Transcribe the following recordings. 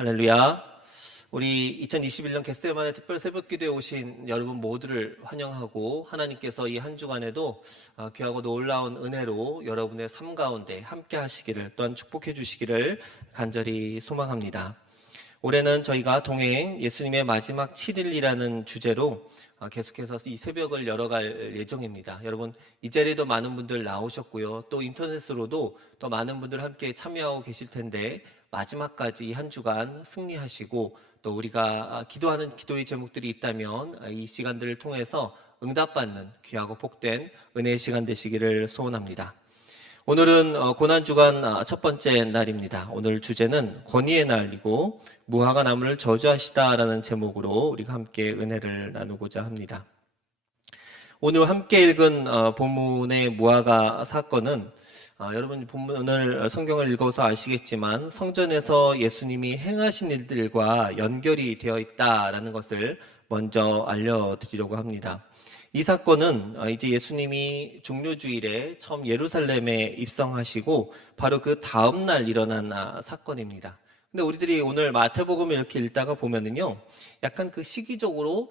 할렐루야. 우리 2021년 겟세마네 특별 새벽기도에 오신 여러분 모두를 환영하고, 하나님께서 이 한 주간에도 귀하고 놀라운 은혜로 여러분의 삶 가운데 함께 하시기를, 또한 축복해 주시기를 간절히 소망합니다. 올해는 저희가 동행 예수님의 마지막 7일이라는 주제로 계속해서 이 새벽을 열어갈 예정입니다. 여러분, 이 자리에도 많은 분들 나오셨고요. 또 인터넷으로도 더 많은 분들 함께 참여하고 계실 텐데, 마지막까지 이 한 주간 승리하시고, 또 우리가 기도하는 기도의 제목들이 있다면 이 시간들을 통해서 응답받는 귀하고 복된 은혜의 시간 되시기를 소원합니다. 오늘은 고난주간 첫 번째 날입니다. 오늘 주제는 권위의 날이고 무화과 나무를 저주하시다라는 제목으로 우리가 함께 은혜를 나누고자 합니다. 오늘 함께 읽은 본문의 무화과 사건은 여러분 본문을 성경을 읽어서 아시겠지만 성전에서 예수님이 행하신 일들과 연결이 되어 있다라는 것을 먼저 알려드리려고 합니다. 이 사건은 이제 예수님이 종료주일에 처음 예루살렘에 입성하시고 바로 그 다음 날 일어난 사건입니다. 근데 우리들이 오늘 마태복음을 이렇게 읽다가 보면은요, 약간 그 시기적으로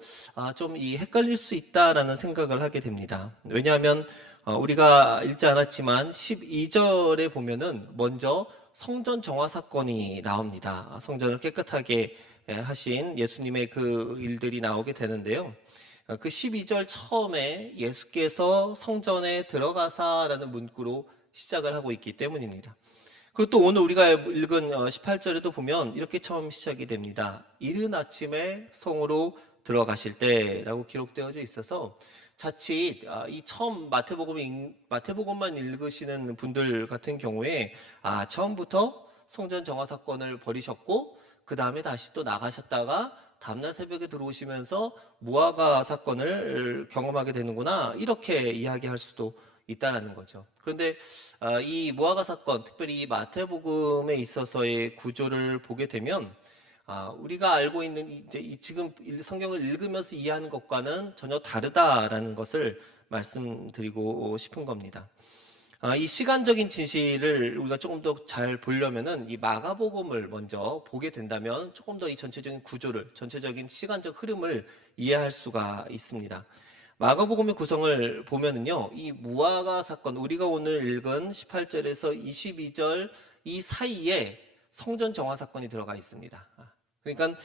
좀 헷갈릴 수 있다라는 생각을 하게 됩니다. 왜냐하면 우리가 읽지 않았지만 12절에 보면은 먼저 성전 정화 사건이 나옵니다. 성전을 깨끗하게 하신 예수님의 그 일들이 나오게 되는데요. 그 12절 처음에 예수께서 성전에 들어가사라는 문구로 시작을 하고 있기 때문입니다. 그리고 또 오늘 우리가 읽은 18절에도 보면 이렇게 처음 시작이 됩니다. 이른 아침에 성으로 들어가실 때라고 기록되어져 있어서 자칫 이 처음 마태복음만 읽으시는 분들 같은 경우에 처음부터 성전 정화 사건을 벌이셨고 그 다음에 다시 또 나가셨다가 다음날 새벽에 들어오시면서 무화과 사건을 경험하게 되는구나, 이렇게 이야기할 수도 있다라는 거죠. 그런데 이 무화과 사건, 특별히 이 마태복음에 있어서의 구조를 보게 되면 우리가 알고 있는 이제 지금 성경을 읽으면서 이해하는 것과는 전혀 다르다라는 것을 말씀드리고 싶은 겁니다. 이 시간적인 진실을 우리가 조금 더 잘 보려면은 이 마가복음을 먼저 보게 된다면 조금 더 이 전체적인 구조를, 전체적인 시간적 흐름을 이해할 수가 있습니다. 마가복음의 구성을 보면은요, 이 무화과 사건, 우리가 오늘 읽은 18절에서 22절 이 사이에 성전 정화 사건이 들어가 있습니다. 그러니까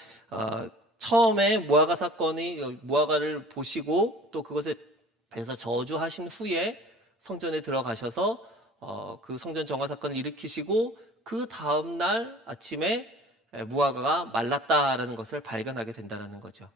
처음에 무화과 사건이, 무화과를 보시고 또 그것에 대해서 저주하신 후에 성전에 들어가셔서 그 성전 정화 사건을 일으키시고 그 다음 날 아침에 무화과가 말랐다라는 것을 발견하게 된다는 거죠.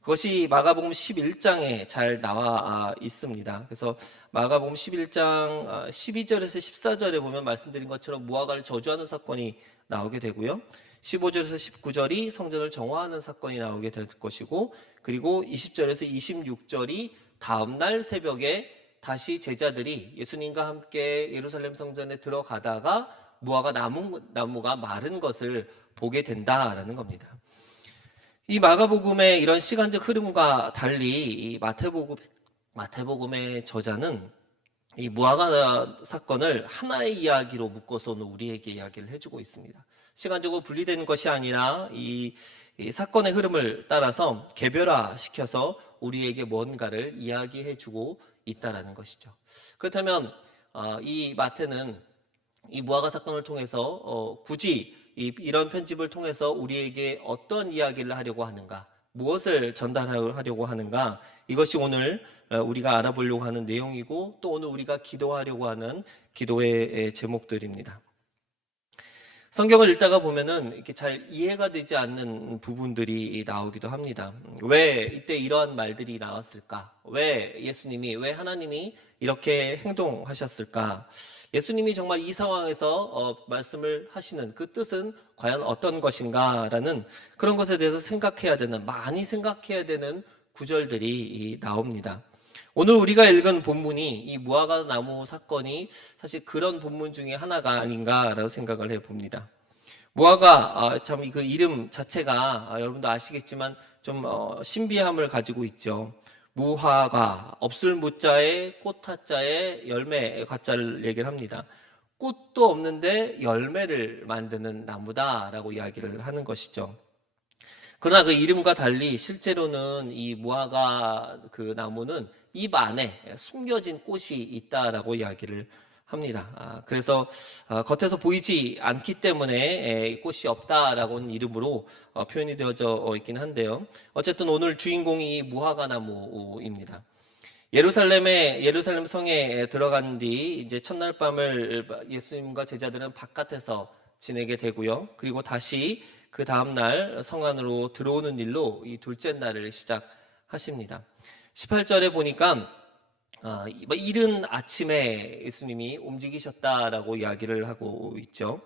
그것이 마가복음 11장에 잘 나와 있습니다. 그래서 마가복음 11장 12절에서 14절에 보면 말씀드린 것처럼 무화과를 저주하는 사건이 나오게 되고요. 15절에서 19절이 성전을 정화하는 사건이 나오게 될 것이고, 그리고 20절에서 26절이 다음 날 새벽에 다시 제자들이 예수님과 함께 예루살렘 성전에 들어가다가 무화과 나무가 마른 것을 보게 된다라는 겁니다. 이 마가복음의 이런 시간적 흐름과 달리 이 마태복음의 저자는 이 무화과 사건을 하나의 이야기로 묶어서는 우리에게 이야기를 해주고 있습니다. 시간적으로 분리되는 것이 아니라 이 사건의 흐름을 따라서 개별화시켜서 우리에게 뭔가를 이야기해주고 있다라는 것이죠. 그렇다면 이 마태는 이 무화과 사건을 통해서 굳이 이런 편집을 통해서 우리에게 어떤 이야기를 하려고 하는가, 무엇을 전달하려고 하는가, 이것이 오늘 우리가 알아보려고 하는 내용이고, 또 오늘 우리가 기도하려고 하는 기도의 제목들입니다. 성경을 읽다가 보면은 이렇게 잘 이해가 되지 않는 부분들이 나오기도 합니다. 왜 이때 이러한 말들이 나왔을까? 왜 예수님이, 왜 하나님이 이렇게 행동하셨을까? 예수님이 정말 이 상황에서 말씀을 하시는 그 뜻은 과연 어떤 것인가라는 그런 것에 대해서 많이 생각해야 되는 구절들이 나옵니다. 오늘 우리가 읽은 본문이, 이 무화과 나무 사건이 사실 그런 본문 중에 하나가 아닌가라고 생각을 해봅니다. 무화과, 참 그 이름 자체가 여러분도 아시겠지만 좀 신비함을 가지고 있죠. 무화과, 없을 무자에 꽃 하자에 열매 과자를 얘기를 합니다. 꽃도 없는데 열매를 만드는 나무다라고 이야기를 하는 것이죠. 그러나 그 이름과 달리 실제로는 이 무화과 그 나무는 잎 안에 숨겨진 꽃이 있다라고 이야기를 합니다. 그래서 겉에서 보이지 않기 때문에 꽃이 없다라고는 이름으로 표현이 되어져 있긴 한데요. 어쨌든 오늘 주인공이 무화과 나무입니다. 예루살렘 성에 들어간 뒤 이제 첫날 밤을 예수님과 제자들은 바깥에서 지내게 되고요. 그리고 다시 그 다음 날 성 안으로 들어오는 일로 이 둘째 날을 시작하십니다. 18절에 보니까 이른 아침에 예수님이 움직이셨다라고 이야기를 하고 있죠.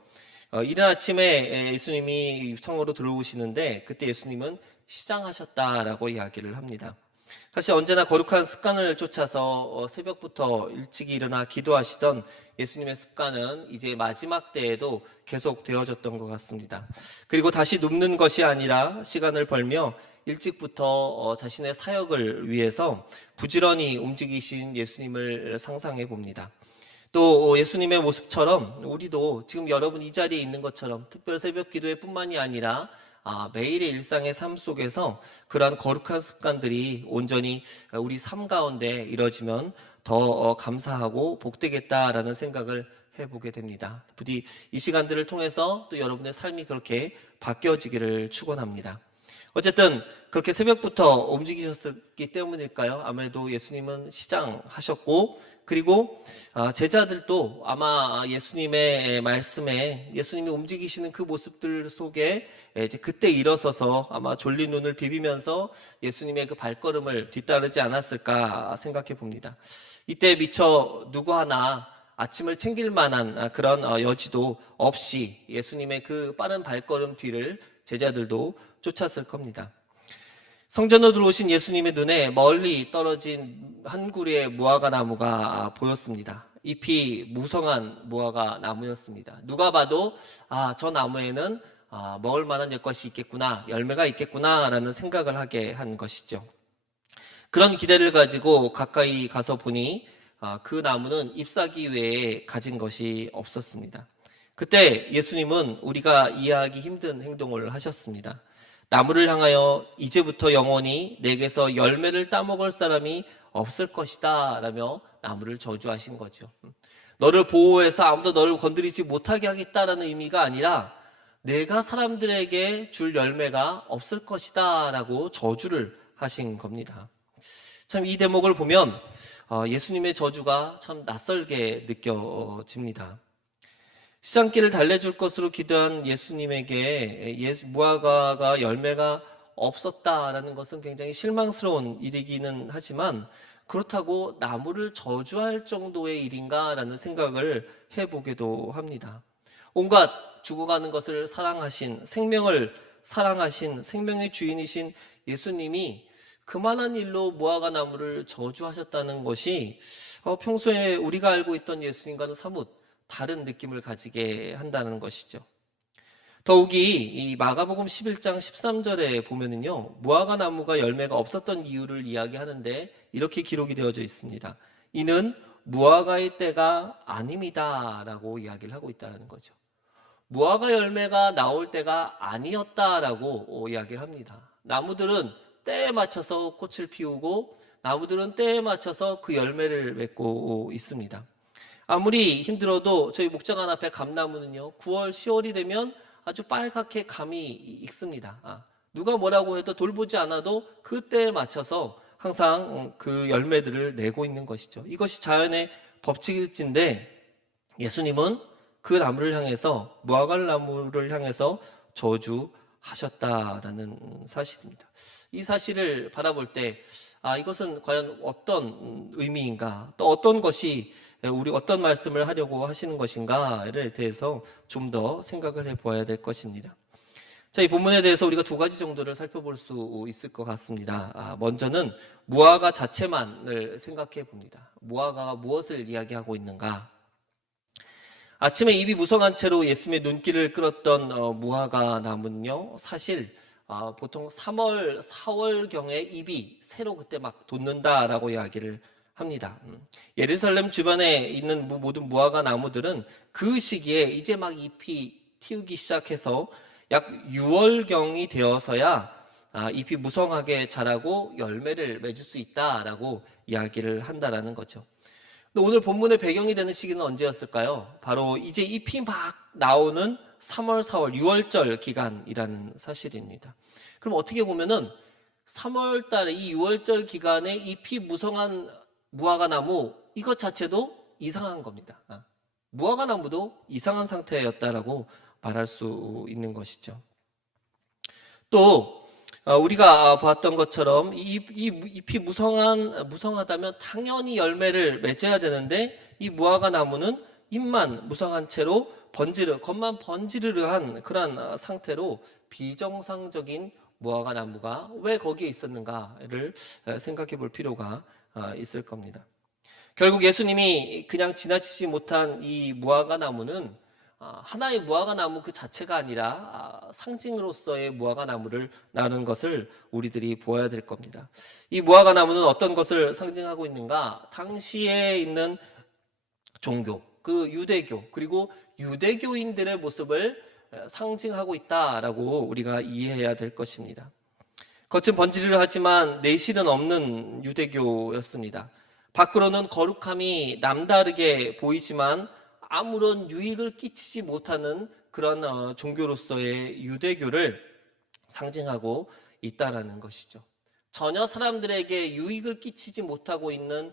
이른 아침에 예수님이 성으로 들어오시는데 그때 예수님은 시장하셨다라고 이야기를 합니다. 사실 언제나 거룩한 습관을 쫓아서 새벽부터 일찍 일어나 기도하시던 예수님의 습관은 이제 마지막 때에도 계속 되어졌던 것 같습니다. 그리고 다시 눕는 것이 아니라 시간을 벌며 일찍부터 자신의 사역을 위해서 부지런히 움직이신 예수님을 상상해 봅니다. 또 예수님의 모습처럼 우리도 지금 여러분 이 자리에 있는 것처럼 특별 새벽 기도회 뿐만이 아니라 매일의 일상의 삶 속에서 그러한 거룩한 습관들이 온전히 우리 삶 가운데 이뤄지면 더 감사하고 복되겠다라는 생각을 해보게 됩니다. 부디 이 시간들을 통해서 또 여러분의 삶이 그렇게 바뀌어지기를 축원합니다. 어쨌든 그렇게 새벽부터 움직이셨기 때문일까요? 아무래도 예수님은 시장하셨고 그리고 제자들도 아마 예수님의 말씀에 예수님이 움직이시는 그 모습들 속에 이제 그때 일어서서 아마 졸린 눈을 비비면서 예수님의 그 발걸음을 뒤따르지 않았을까 생각해 봅니다. 이때 미처 누구 하나 아침을 챙길 만한 그런 여지도 없이 예수님의 그 빠른 발걸음 뒤를 제자들도 쫓았을 겁니다. 성전으로 들어오신 예수님의 눈에 멀리 떨어진 한 그루의 무화과 나무가 보였습니다. 잎이 무성한 무화과 나무였습니다. 누가 봐도 저 나무에는 먹을 만한 것이 있겠구나, 열매가 있겠구나라는 생각을 하게 한 것이죠. 그런 기대를 가지고 가까이 가서 보니 그 나무는 잎사귀 외에 가진 것이 없었습니다. 그때 예수님은 우리가 이해하기 힘든 행동을 하셨습니다. 나무를 향하여 이제부터 영원히 내게서 열매를 따먹을 사람이 없을 것이다 라며 나무를 저주하신 거죠. 너를 보호해서 아무도 너를 건드리지 못하게 하겠다라는 의미가 아니라 내가 사람들에게 줄 열매가 없을 것이다 라고 저주를 하신 겁니다. 참 이 대목을 보면 예수님의 저주가 참 낯설게 느껴집니다. 시장길을 달래줄 것으로 기도한 예수님에게 무화과가 열매가 없었다라는 것은 굉장히 실망스러운 일이기는 하지만 그렇다고 나무를 저주할 정도의 일인가라는 생각을 해보기도 합니다. 온갖 죽어가는 것을 사랑하신, 생명을 사랑하신 생명의 주인이신 예수님이 그만한 일로 무화과 나무를 저주하셨다는 것이 평소에 우리가 알고 있던 예수님과는 사뭇 다른 느낌을 가지게 한다는 것이죠. 더욱이 이 마가복음 11장 13절에 보면은요, 무화과 나무가 열매가 없었던 이유를 이야기하는데 이렇게 기록이 되어져 있습니다. 이는 무화과의 때가 아닙니다라고 이야기를 하고 있다는 거죠. 무화과 열매가 나올 때가 아니었다라고 이야기를 합니다. 나무들은 때에 맞춰서 꽃을 피우고 나무들은 때에 맞춰서 그 열매를 맺고 있습니다. 아무리 힘들어도 저희 목장관 앞에 감나무는요 9월, 10월이 되면 아주 빨갛게 감이 익습니다. 누가 뭐라고 해도 돌보지 않아도 그때에 맞춰서 항상 그 열매들을 내고 있는 것이죠. 이것이 자연의 법칙일진데 예수님은 그 나무를 향해서 무화과 나무를 향해서 저주하셨다라는 사실입니다. 이 사실을 바라볼 때 이것은 과연 어떤 의미인가, 또 어떤 것이 우리 어떤 말씀을 하려고 하시는 것인가에 대해서 좀 더 생각을 해보아야 될 것입니다. 자, 이 본문에 대해서 우리가 두 가지 정도를 살펴볼 수 있을 것 같습니다. 먼저는 무화과 자체만을 생각해 봅니다. 무화과가 무엇을 이야기하고 있는가? 아침에 잎이 무성한 채로 예수님의 눈길을 끌었던 무화과 나무는요, 사실 보통 3월, 4월경에 잎이 새로 그때 막 돋는다라고 이야기를 합니다. 예루살렘 주변에 있는 모든 무화과 나무들은 그 시기에 이제 막 잎이 틔우기 시작해서 약 6월경이 되어서야 잎이 무성하게 자라고 열매를 맺을 수 있다라고 이야기를 한다라는 거죠. 근데 오늘 본문의 배경이 되는 시기는 언제였을까요? 바로 이제 잎이 막 나오는 3월, 4월, 6월절 기간이라는 사실입니다. 그럼 어떻게 보면은 3월 달에 이 6월절 기간에 잎이 무성한 무화과 나무 이것 자체도 이상한 겁니다. 무화과 나무도 이상한 상태였다라고 말할 수 있는 것이죠. 또 우리가 봤던 것처럼 이 잎이 무성하다면 당연히 열매를 맺어야 되는데 이 무화과 나무는 잎만 무성한 채로 겉만 번지르르한 그런 상태로 비정상적인 무화과 나무가 왜 거기에 있었는가를 생각해 볼 필요가 있을 겁니다. 결국 예수님이 그냥 지나치지 못한 이 무화과 나무는 하나의 무화과 나무 그 자체가 아니라 상징으로서의 무화과 나무를 나눈 것을 우리들이 보아야 될 겁니다. 이 무화과 나무는 어떤 것을 상징하고 있는가? 당시에 있는 종교, 그 유대교, 그리고 유대교인들의 모습을 상징하고 있다라고 우리가 이해해야 될 것입니다. 겉은 번지르르하지만 내실은 없는 유대교였습니다. 밖으로는 거룩함이 남다르게 보이지만 아무런 유익을 끼치지 못하는 그런 종교로서의 유대교를 상징하고 있다라는 것이죠. 전혀 사람들에게 유익을 끼치지 못하고 있는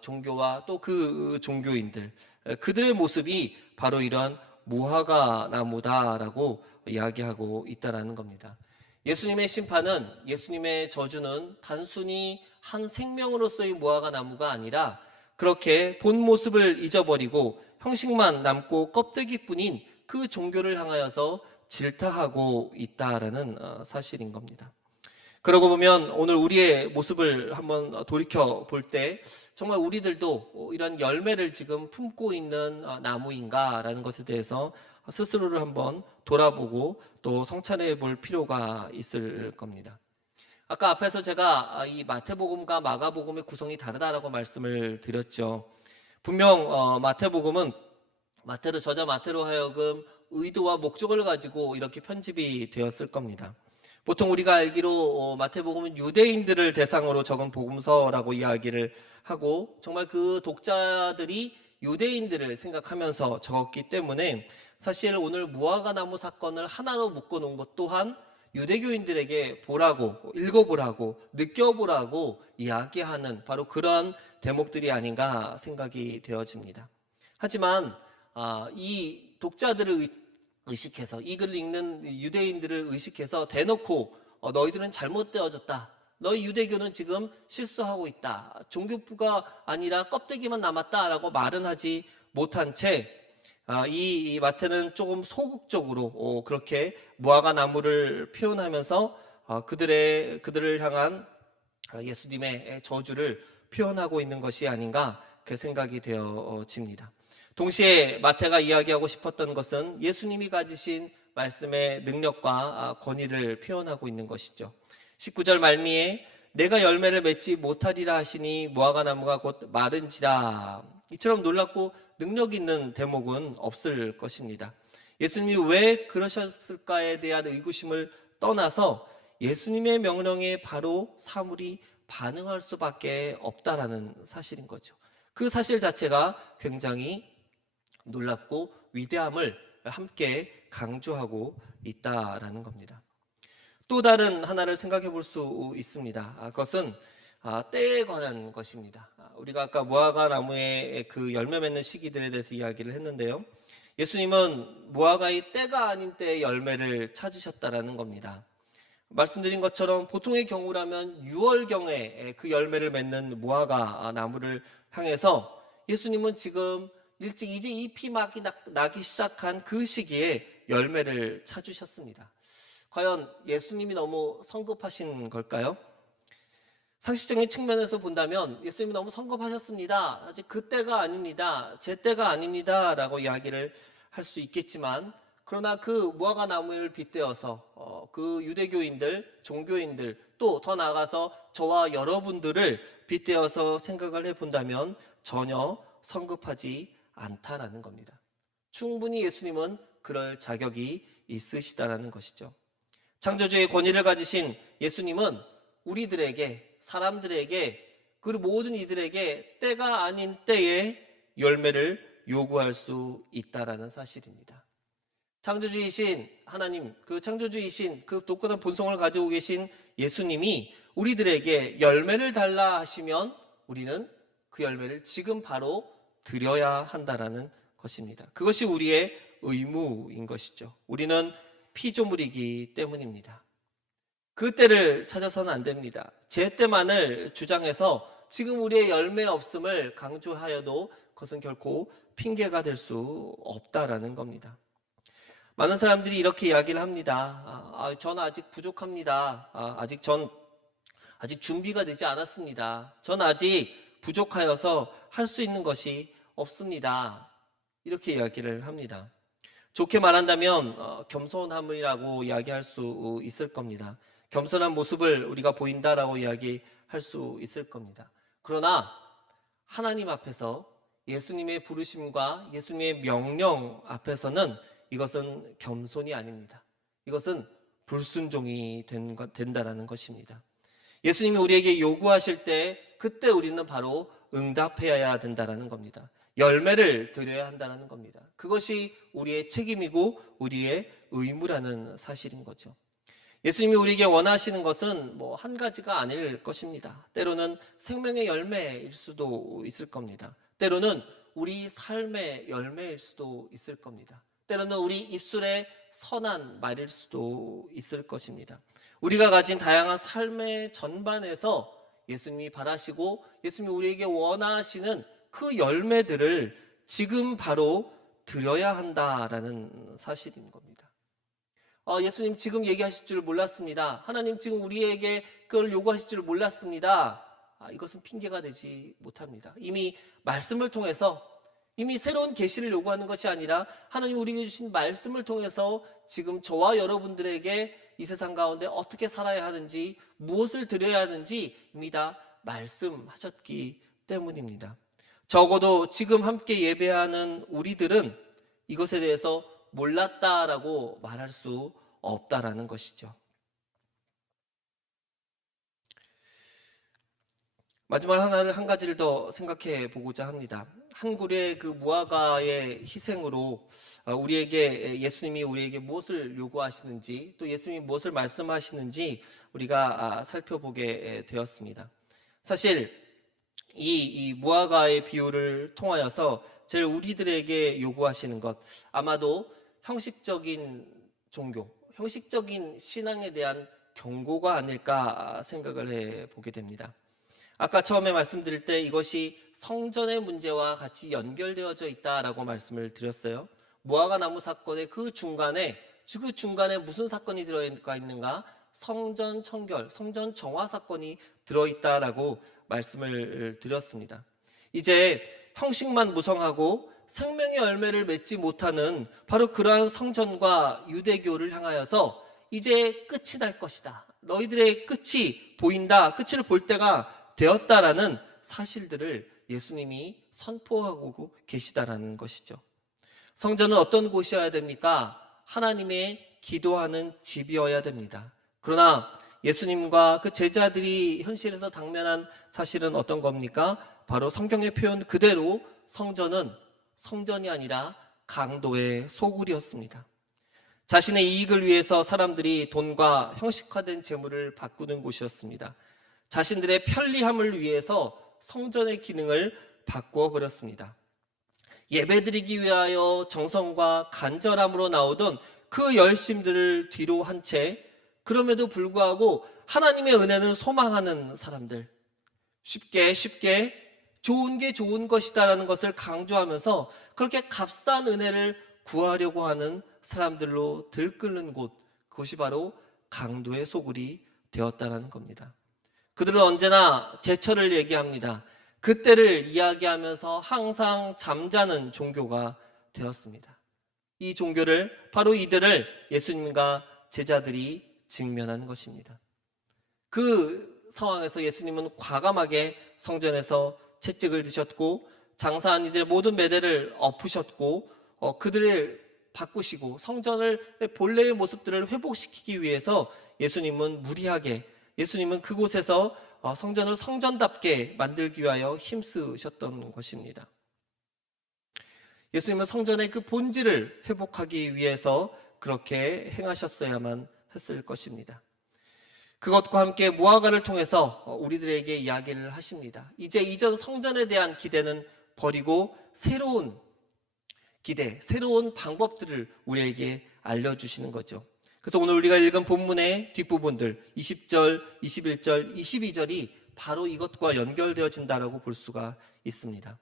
종교와 또 그 종교인들, 그들의 모습이 바로 이런 무화과 나무다라고 이야기하고 있다라는 겁니다. 예수님의 심판은, 예수님의 저주는 단순히 한 생명으로서의 무화과 나무가 아니라 그렇게 본 모습을 잊어버리고 형식만 남고 껍데기뿐인 그 종교를 향하여서 질타하고 있다라는 사실인 겁니다. 그러고 보면 오늘 우리의 모습을 한번 돌이켜 볼 때 정말 우리들도 이런 열매를 지금 품고 있는 나무인가라는 것에 대해서 스스로를 한번 돌아보고 또 성찰해 볼 필요가 있을 겁니다. 아까 앞에서 제가 이 마태복음과 마가복음의 구성이 다르다라고 말씀을 드렸죠. 분명 마태복음은 저자 마태로 하여금 의도와 목적을 가지고 이렇게 편집이 되었을 겁니다. 보통 우리가 알기로 마태복음은 유대인들을 대상으로 적은 복음서라고 이야기를 하고 정말 그 독자들이 유대인들을 생각하면서 적었기 때문에 사실 오늘 무화과 나무 사건을 하나로 묶어놓은 것 또한 유대교인들에게 보라고, 읽어보라고, 느껴보라고 이야기하는 바로 그런 대목들이 아닌가 생각이 되어집니다. 하지만 이 독자들을 의식해서, 이 글을 읽는 유대인들을 의식해서 대놓고 너희들은 잘못되어졌다, 너희 유대교는 지금 실수하고 있다, 종교부가 아니라 껍데기만 남았다라고 말은 하지 못한 채 이 마태는 조금 소극적으로 그렇게 무화과 나무를 표현하면서 그들을 향한 예수님의 저주를 표현하고 있는 것이 아닌가 그 생각이 되어집니다. 동시에 마태가 이야기하고 싶었던 것은 예수님이 가지신 말씀의 능력과 권위를 표현하고 있는 것이죠. 19절 말미에 내가 열매를 맺지 못하리라 하시니 무화과 나무가 곧 마른지라. 이처럼 놀랍고 능력 있는 대목은 없을 것입니다. 예수님이 왜 그러셨을까에 대한 의구심을 떠나서 예수님의 명령에 바로 사물이 반응할 수밖에 없다라는 사실인 거죠. 그 사실 자체가 굉장히 놀랍고 위대함을 함께 강조하고 있다라는 겁니다. 또 다른 하나를 생각해 볼 수 있습니다. 그것은 때에 관한 것입니다. 우리가 아까 무화과 나무의 그 열매 맺는 시기들에 대해서 이야기를 했는데요. 예수님은 무화과의 때가 아닌 때의 열매를 찾으셨다라는 겁니다. 말씀드린 것처럼 보통의 경우라면 6월경에 그 열매를 맺는 무화과 나무를 향해서 예수님은 지금 일찍 이제 잎이 막 나기 시작한 그 시기에 열매를 찾으셨습니다. 과연 예수님이 너무 성급하신 걸까요? 상식적인 측면에서 본다면 예수님이 너무 성급하셨습니다, 아직 그 때가 아닙니다, 제 때가 아닙니다 라고 이야기를 할 수 있겠지만 그러나 그 무화과 나무를 빗대어서 그 유대교인들, 종교인들, 또 더 나아가서 저와 여러분들을 빗대어서 생각을 해본다면 전혀 성급하지 않다라는 겁니다. 충분히 예수님은 그럴 자격이 있으시다라는 것이죠. 창조주의 권위를 가지신 예수님은 우리들에게, 사람들에게, 그리고 모든 이들에게 때가 아닌 때에 열매를 요구할 수 있다라는 사실입니다. 창조주이신 하나님, 그 창조주이신 그 독특한 본성을 가지고 계신 예수님이 우리들에게 열매를 달라 하시면 우리는 그 열매를 지금 바로 드려야 한다라는 것입니다. 그것이 우리의 의무인 것이죠. 우리는 피조물이기 때문입니다. 그 때를 찾아서는 안 됩니다. 제 때만을 주장해서 지금 우리의 열매 없음을 강조하여도 그것은 결코 핑계가 될 수 없다라는 겁니다. 많은 사람들이 이렇게 이야기를 합니다. 전 아직 부족합니다. 아직 준비가 되지 않았습니다. 전 아직 부족하여서 할 수 있는 것이 없습니다. 이렇게 이야기를 합니다. 좋게 말한다면 겸손함이라고 이야기할 수 있을 겁니다. 겸손한 모습을 우리가 보인다라고 이야기할 수 있을 겁니다. 그러나 하나님 앞에서 예수님의 부르심과 예수님의 명령 앞에서는 이것은 겸손이 아닙니다. 이것은 불순종이 된다라는 것입니다. 예수님이 우리에게 요구하실 때 그때 우리는 바로 응답해야 된다라는 겁니다. 열매를 드려야 한다는 겁니다. 그것이 우리의 책임이고 우리의 의무라는 사실인 거죠. 예수님이 우리에게 원하시는 것은 한 가지가 아닐 것입니다. 때로는 생명의 열매일 수도 있을 겁니다. 때로는 우리 삶의 열매일 수도 있을 겁니다. 때로는 우리 입술의 선한 말일 수도 있을 것입니다. 우리가 가진 다양한 삶의 전반에서 예수님이 바라시고 예수님이 우리에게 원하시는 그 열매들을 지금 바로 드려야 한다라는 사실인 겁니다. 예수님 지금 얘기하실 줄 몰랐습니다. 하나님 지금 우리에게 그걸 요구하실 줄 몰랐습니다. 이것은 핑계가 되지 못합니다. 이미 말씀을 통해서 이미 새로운 계시를 요구하는 것이 아니라 하나님 우리에게 주신 말씀을 통해서 지금 저와 여러분들에게 이 세상 가운데 어떻게 살아야 하는지, 무엇을 드려야 하는지 이미 다 말씀하셨기 때문입니다. 적어도 지금 함께 예배하는 우리들은 이것에 대해서 몰랐다라고 말할 수 없다라는 것이죠. 마지막 한 가지를 더 생각해 보고자 합니다. 한 굴의 그 무화과의 희생으로 우리에게 예수님이 우리에게 무엇을 요구하시는지 또 예수님이 무엇을 말씀하시는지 우리가 살펴보게 되었습니다. 사실 이 무화과의 비유를 통하여서 제일 우리들에게 요구하시는 것 아마도 형식적인 종교, 형식적인 신앙에 대한 경고가 아닐까 생각을 해보게 됩니다. 아까 처음에 말씀드릴 때 이것이 성전의 문제와 같이 연결되어져 있다라고 말씀을 드렸어요. 무화과 나무 사건의 그 중간에 무슨 사건이 들어가 있는가? 성전 청결, 성전 정화 사건이 들어있다라고 말씀을 드렸습니다. 이제 형식만 무성하고 생명의 열매를 맺지 못하는 바로 그러한 성전과 유대교를 향하여서 이제 끝이 날 것이다. 너희들의 끝이 보인다. 끝을 볼 때가 되었다라는 사실들을 예수님이 선포하고 계시다라는 것이죠. 성전은 어떤 곳이어야 됩니까? 하나님의 기도하는 집이어야 됩니다. 그러나 예수님과 그 제자들이 현실에서 당면한 사실은 어떤 겁니까? 바로 성경의 표현 그대로 성전은 성전이 아니라 강도의 소굴이었습니다. 자신의 이익을 위해서 사람들이 돈과 형식화된 재물을 바꾸는 곳이었습니다. 자신들의 편리함을 위해서 성전의 기능을 바꾸어 버렸습니다. 예배드리기 위하여 정성과 간절함으로 나오던 그 열심들을 뒤로 한 채 그럼에도 불구하고 하나님의 은혜는 소망하는 사람들, 쉽게 좋은 게 좋은 것이다라는 것을 강조하면서 그렇게 값싼 은혜를 구하려고 하는 사람들로 들끓는 곳, 그것이 바로 강도의 소굴이 되었다는 겁니다. 그들은 언제나 제철을 얘기합니다. 그때를 이야기하면서 항상 잠자는 종교가 되었습니다. 이 종교를, 바로 이들을 예수님과 제자들이 직면한 것입니다. 그 상황에서 예수님은 과감하게 성전에서 채찍을 드셨고 장사한 이들의 모든 매대를 엎으셨고 그들을 바꾸시고 성전을 본래의 모습들을 회복시키기 위해서 예수님은 그곳에서 성전을 성전답게 만들기 위하여 힘쓰셨던 것입니다. 예수님은 성전의 그 본질을 회복하기 위해서 그렇게 행하셨어야만 했을 것입니다. 그것과 함께 무화과를 통해서 우리들에게 이야기를 하십니다. 이제 이전 성전에 대한 기대는 버리고 새로운 기대, 새로운 방법들을 우리에게 알려주시는 거죠. 그래서 오늘 우리가 읽은 본문의 뒷부분들 20절, 21절, 22절이 바로 이것과 연결되어진다라고 볼 수가 있습니다.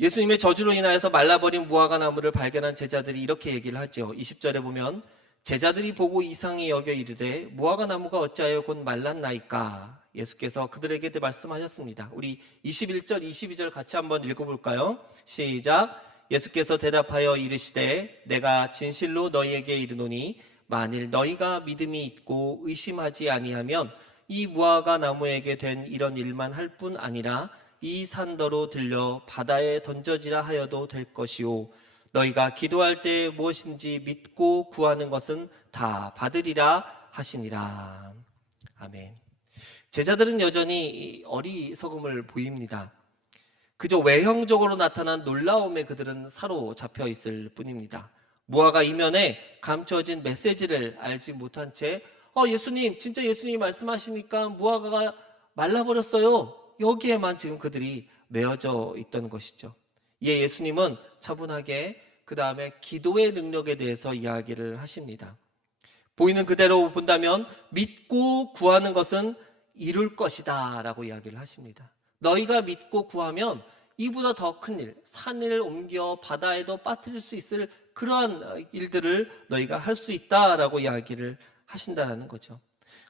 예수님의 저주로 인하여서 말라버린 무화과 나무를 발견한 제자들이 이렇게 얘기를 하죠. 20절에 보면 제자들이 보고 이상히 여겨 이르되 무화과 나무가 어찌하여 곧 말랐나이까. 예수께서 그들에게 말씀하셨습니다. 우리 21절, 22절 같이 한번 읽어볼까요? 시작. 예수께서 대답하여 이르시되 내가 진실로 너희에게 이르노니 만일 너희가 믿음이 있고 의심하지 아니하면 이 무화과 나무에게 된 이런 일만 할 뿐 아니라 이 산더로 들려 바다에 던져지라 하여도 될 것이요 너희가 기도할 때 무엇인지 믿고 구하는 것은 다 받으리라 하시니라. 아멘. 제자들은 여전히 어리석음을 보입니다. 그저 외형적으로 나타난 놀라움에 그들은 사로잡혀 있을 뿐입니다. 무화과 이면에 감춰진 메시지를 알지 못한 채 예수님, 진짜 예수님이 말씀하시니까 무화과가 말라버렸어요. 여기에만 지금 그들이 매어져 있던 것이죠. 이에 예수님은 차분하게 그 다음에 기도의 능력에 대해서 이야기를 하십니다. 보이는 그대로 본다면 믿고 구하는 것은 이룰 것이다 라고 이야기를 하십니다. 너희가 믿고 구하면 이보다 더 큰 일, 산을 옮겨 바다에도 빠뜨릴 수 있을 그러한 일들을 너희가 할 수 있다라고 이야기를 하신다는 거죠.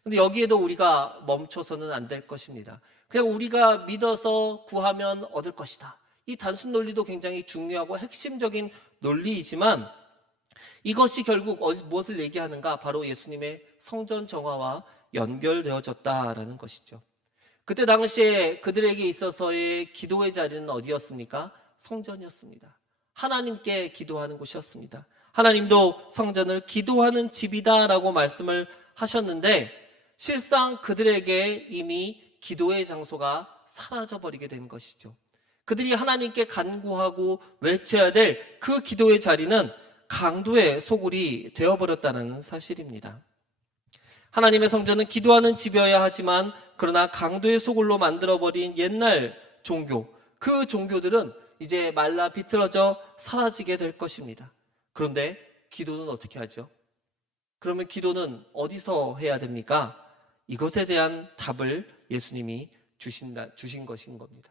근데 여기에도 우리가 멈춰서는 안 될 것입니다. 그냥 우리가 믿어서 구하면 얻을 것이다. 이 단순 논리도 굉장히 중요하고 핵심적인 논리이지만 이것이 결국 무엇을 얘기하는가? 바로 예수님의 성전 정화와 연결되어졌다라는 것이죠. 그때 당시에 그들에게 있어서의 기도의 자리는 어디였습니까? 성전이었습니다. 하나님께 기도하는 곳이었습니다. 하나님도 성전을 기도하는 집이다라고 말씀을 하셨는데 실상 그들에게 이미 기도의 장소가 사라져버리게 된 것이죠. 그들이 하나님께 간구하고 외쳐야 될 그 기도의 자리는 강도의 소굴이 되어버렸다는 사실입니다. 하나님의 성전은 기도하는 집이어야 하지만 그러나 강도의 소굴로 만들어버린 옛날 종교, 그 종교들은 이제 말라 비틀어져 사라지게 될 것입니다. 그런데 기도는 어떻게 하죠? 그러면 기도는 어디서 해야 됩니까? 이것에 대한 답을 예수님이 주신 것인 겁니다.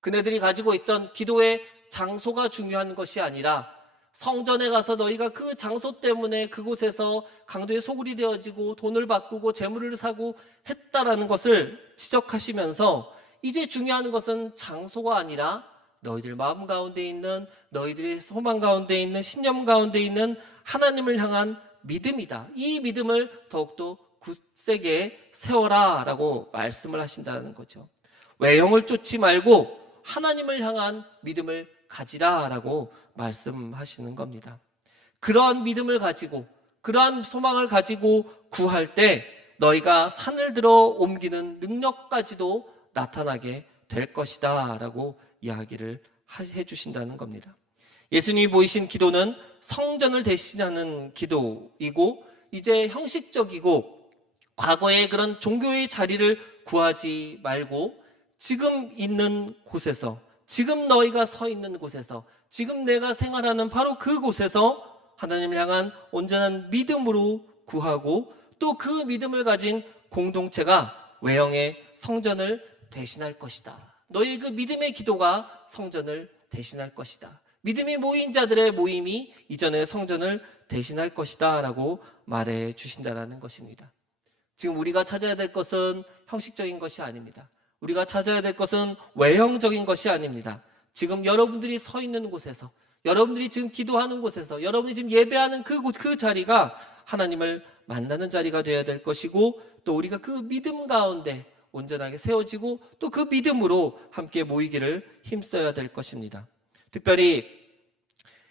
그네들이 가지고 있던 기도의 장소가 중요한 것이 아니라 성전에 가서 너희가 그 장소 때문에 그곳에서 강도의 소굴이 되어지고 돈을 바꾸고 재물을 사고 했다라는 것을 지적하시면서 이제 중요한 것은 장소가 아니라 너희들 마음 가운데 있는, 너희들의 소망 가운데 있는, 신념 가운데 있는 하나님을 향한 믿음이다. 이 믿음을 더욱더 굳세게 세워라 라고 말씀을 하신다는 거죠. 외형을 쫓지 말고 하나님을 향한 믿음을 가지라 라고 말씀하시는 겁니다. 그러한 믿음을 가지고, 그러한 소망을 가지고 구할 때 너희가 산을 들어 옮기는 능력까지도 나타나게 될 것이다 라고 이야기를 해주신다는 겁니다. 예수님이 보이신 기도는 성전을 대신하는 기도이고 이제 형식적이고 과거의 그런 종교의 자리를 구하지 말고 지금 있는 곳에서, 지금 너희가 서 있는 곳에서, 지금 내가 생활하는 바로 그곳에서 하나님을 향한 온전한 믿음으로 구하고 또 그 믿음을 가진 공동체가 외형의 성전을 대신할 것이다. 너희 그 믿음의 기도가 성전을 대신할 것이다. 믿음이 모인 자들의 모임이 이전의 성전을 대신할 것이다 라고 말해 주신다는 것입니다. 지금 우리가 찾아야 될 것은 형식적인 것이 아닙니다. 우리가 찾아야 될 것은 외형적인 것이 아닙니다. 지금 여러분들이 서 있는 곳에서, 여러분들이 지금 기도하는 곳에서, 여러분이 지금 예배하는 그 자리가 하나님을 만나는 자리가 되어야 될 것이고, 또 우리가 그 믿음 가운데 온전하게 세워지고 또 그 믿음으로 함께 모이기를 힘써야 될 것입니다. 특별히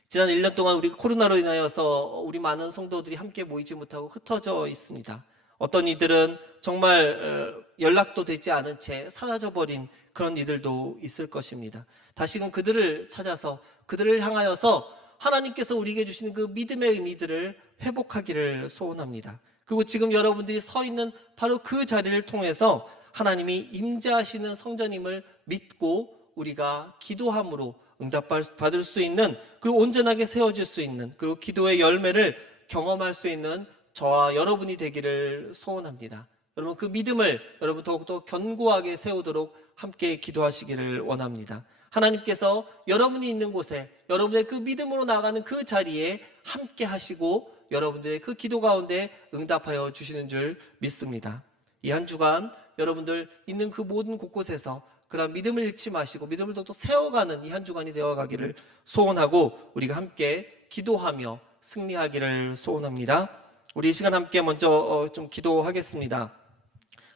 지난 1년 동안 우리 코로나로 인하여서 우리 많은 성도들이 함께 모이지 못하고 흩어져 있습니다. 어떤 이들은 정말 연락도 되지 않은 채 사라져버린 그런 이들도 있을 것입니다. 다시금 그들을 찾아서 그들을 향하여서 하나님께서 우리에게 주시는 그 믿음의 의미들을 회복하기를 소원합니다. 그리고 지금 여러분들이 서 있는 바로 그 자리를 통해서 하나님이 임재하시는 성전임을 믿고 우리가 기도함으로 응답받을 수 있는, 그리고 온전하게 세워질 수 있는, 그리고 기도의 열매를 경험할 수 있는 저와 여러분이 되기를 소원합니다. 여러분, 그 믿음을 여러분 더욱더 견고하게 세우도록 함께 기도하시기를 원합니다. 하나님께서 여러분이 있는 곳에, 여러분의 그 믿음으로 나아가는 그 자리에 함께 하시고 여러분들의 그 기도 가운데 응답하여 주시는 줄 믿습니다. 이 한 주간 여러분들 있는 그 모든 곳곳에서 그런 믿음을 잃지 마시고 믿음을 더 세워가는 이 한 주간이 되어가기를 소원하고, 우리가 함께 기도하며 승리하기를 소원합니다. 우리 이 시간 함께 먼저 좀 기도하겠습니다.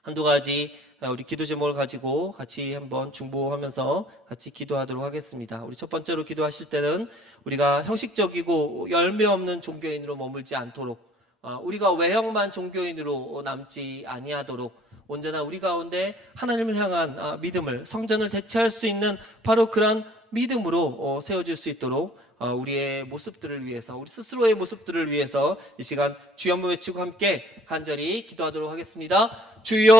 한두 가지 우리 기도 제목을 가지고 같이 한번 중보하면서 같이 기도하도록 하겠습니다. 우리 첫 번째로 기도하실 때는 우리가 형식적이고 열매 없는 종교인으로 머물지 않도록, 우리가 외형만 종교인으로 남지 아니하도록 언제나 우리 가운데 하나님을 향한 믿음을, 성전을 대체할 수 있는 바로 그런 믿음으로 세워질 수 있도록 우리의 모습들을 위해서, 우리 스스로의 모습들을 위해서 이 시간 주여 한번 외치고 함께 간절히 기도하도록 하겠습니다. 주여